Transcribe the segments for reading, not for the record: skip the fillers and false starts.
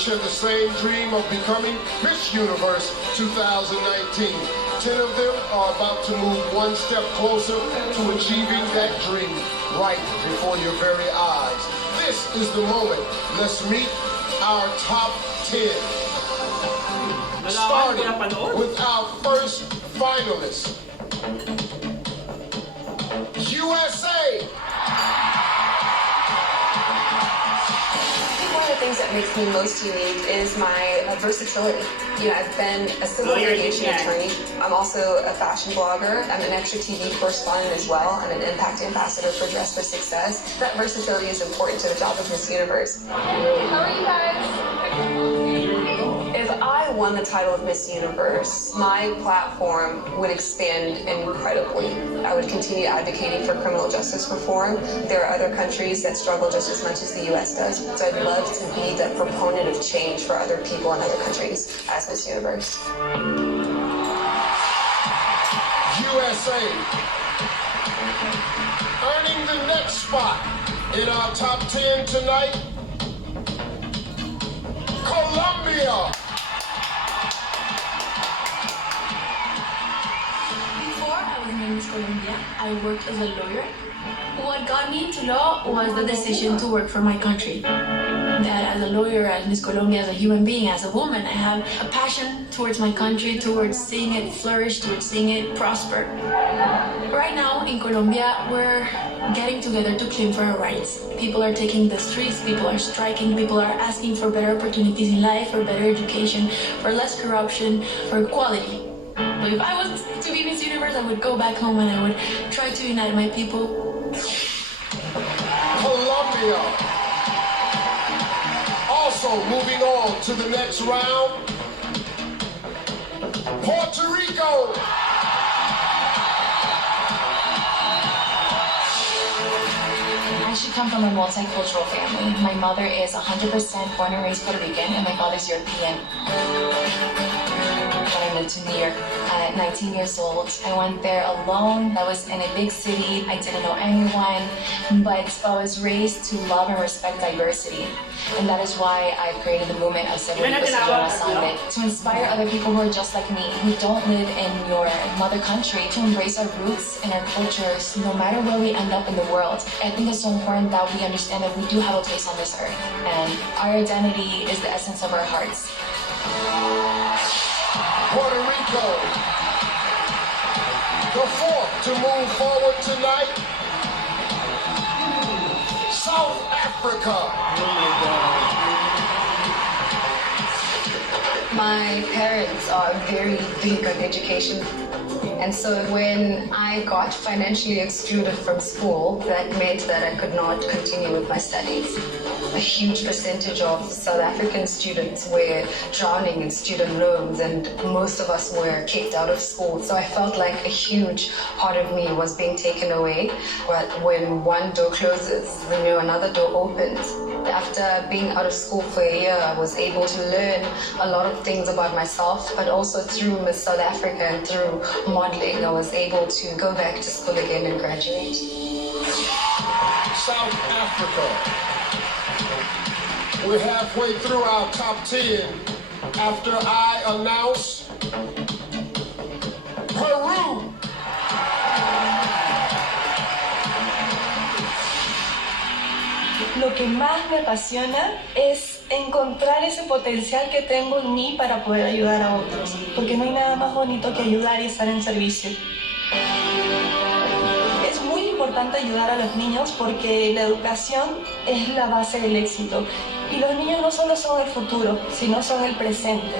share the same dream of becoming Miss Universe 2019. 10 of them are about to move one step closer to achieving that dream right before your very eyes. This is the moment. Let's meet our top 10. Starting with our first finalist, USA. One of the things that makes me most unique is my versatility. I've been a civil litigation attorney. I'm also a fashion blogger. I'm an extra TV correspondent as well. I'm an impact ambassador for Dress for Success. That versatility is important to the job of Miss Universe. Hey, how are you guys? If I won the title of Miss Universe, my platform would expand incredibly. I would continue advocating for criminal justice reform. There are other countries that struggle just as much as the U.S. does. So I'd love to be the proponent of change for other people in other countries as Miss Universe. USA. Earning the next spot in our top 10 tonight, Colombia. Before I was in Miss Colombia, I worked as a lawyer. What got me into law was the decision to work for my country. That as a lawyer, as Miss Colombia, as a human being, as a woman, I have a passion towards my country, towards seeing it flourish, towards seeing it prosper. Right now in Colombia, we're getting together to claim for our rights. People are taking the streets, people are striking, people are asking for better opportunities in life, for better education, for less corruption, for equality. But if I was to be Miss Universe, I would go back home and I would try to unite my people. Colombia. Also moving on to the next round, Puerto Rico. I should come from a multicultural family. My mother is 100% born and raised Puerto Rican, and my father's European. When I moved to New York at 19 years old, I went there alone. I was in a big city. I didn't know anyone, but I was raised to love and respect diversity. And that is why I created the movement of to inspire other people who are just like me, who don't live in your mother country, to embrace our roots and our cultures, no matter where we end up in the world. I think it's so important that we understand that we do have a place on this earth, and our identity is the essence of our hearts. Puerto Rico, the fourth to move forward tonight, South Africa. My parents are very big on education. And so when I got financially excluded from school, that meant that I could not continue with my studies. A huge percentage of South African students were drowning in student loans, and most of us were kicked out of school. So I felt like a huge part of me was being taken away. But when one door closes, another door opens. After being out of school for a year, I was able to learn a lot of things about myself, but also through Miss South Africa and through modeling, I was able to go back to school again and graduate. South Africa. We're halfway through our top 10 after I announce Peru. Lo que más me apasiona es encontrar ese potencial que tengo en mí para poder ayudar a otros, porque no hay nada más bonito que ayudar y estar en servicio. Es muy importante ayudar a los niños porque la educación es la base del éxito, y los niños no solo son el futuro, sino son el presente.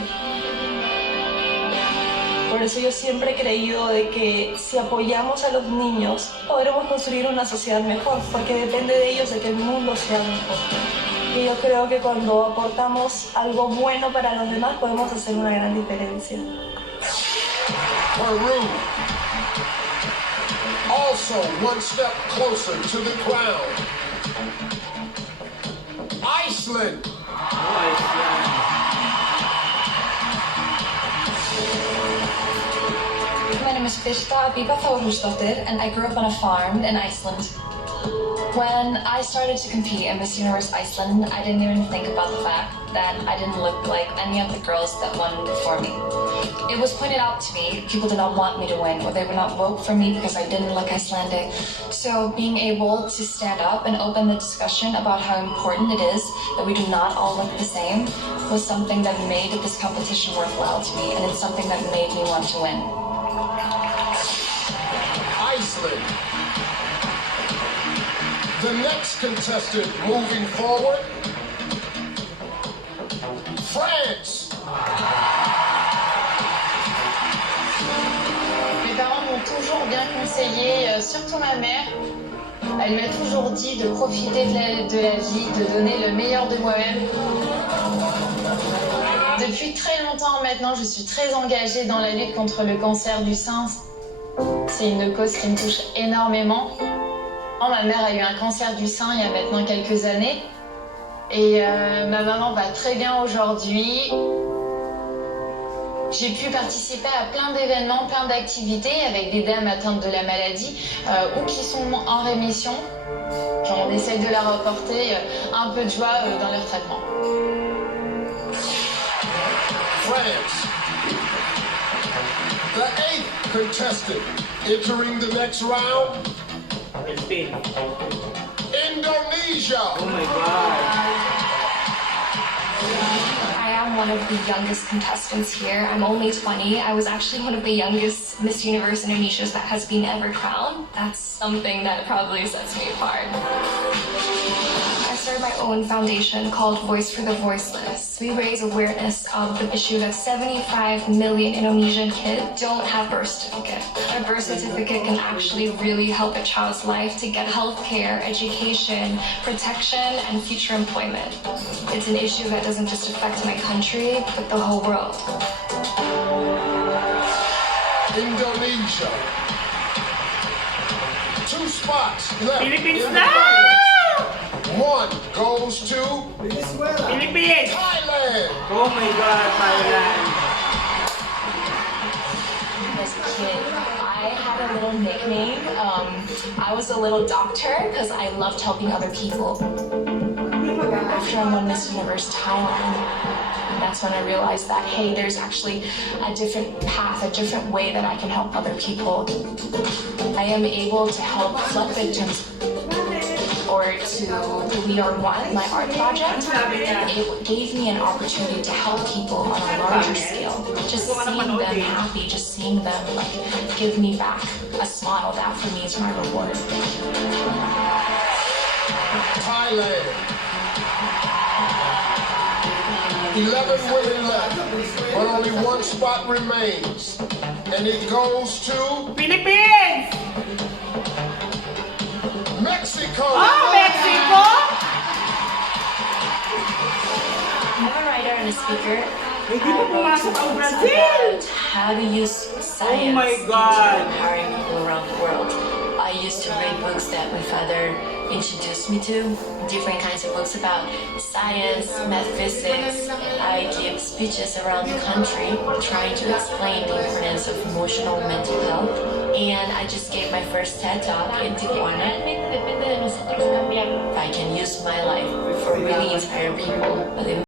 Por eso yo siempre he creído de que si apoyamos a los niños, podremos construir una sociedad mejor, porque depende de ellos de que el mundo sea mejor. Y yo creo que cuando aportamos algo bueno para los demás, podemos hacer una gran diferencia. Peru, also one step closer to the crown. Iceland. My name is Birta Bíba Þórhallsdóttir, and I grew up on a farm in Iceland. When I started to compete in Miss Universe Iceland, I didn't even think about the fact that I didn't look like any of the girls that won before me. It was pointed out to me people did not want me to win, or they would not vote for me because I didn't look Icelandic. So being able to stand up and open the discussion about how important it is that we do not all look the same was something that made this competition worthwhile to me, and it's something that made me want to win. Iceland. The next contestant moving forward, France. Mes parents m'ont toujours bien conseillé, surtout ma mère. Elle m'a toujours dit de profiter de la vie, de donner le meilleur de moi-même. Depuis très longtemps maintenant, je suis très engagée dans la lutte contre le cancer du sein. C'est une cause qui me touche énormément. Ma mère a eu un cancer du sein il y a maintenant quelques années. Et ma maman va très bien aujourd'hui. J'ai pu participer à plein d'événements, plein d'activités avec des dames atteintes de la maladie ou qui sont en rémission. On essaie de leur apporter un peu de joie dans leur traitement. France. The 8th contestant entering the next round, Indonesia. Oh my God. I am one of the youngest contestants here. I'm only 20. I was actually one of the youngest Miss Universe Indonesias that has been ever crowned. That's something that probably sets me apart. I started my own foundation called Voice for the Voiceless. We raise awareness of the issue that 75 million Indonesian kids don't have birth certificate. A birth certificate can actually really help a child's life to get health care, education, protection, and future employment. It's an issue that doesn't just affect my country, but the whole world. Indonesia. 2 spots left. Philippines in the na! finals. 1 goes to Philippines! Thailand. Oh my God, Thailand. As a kid, I had a little nickname. I was a little doctor because I loved helping other people. After I won Miss Universe Thailand, that's when I realized that, hey, there's actually a different path, a different way that I can help other people. I am able to help flood victims or to We Are One, my art project. It gave me an opportunity to help people on a larger scale. Just seeing them happy, just seeing them give me back a smile, that for me is my reward. Thailand. 11 women left, but only 1 spot remains. And it goes to Philippines! Mexico. Oh, Mexico! I'm a writer and a speaker. Hindi pa pumasok ang Brazil! About how to use science Oh my God. into empowering people around the world. I used to read books that my father introduced me to, different kinds of books about science, metaphysics. I give speeches around the country trying to explain the importance of emotional and mental health. And I just gave my first TED Talk in Tijuana. If I can use my life for really inspiring people,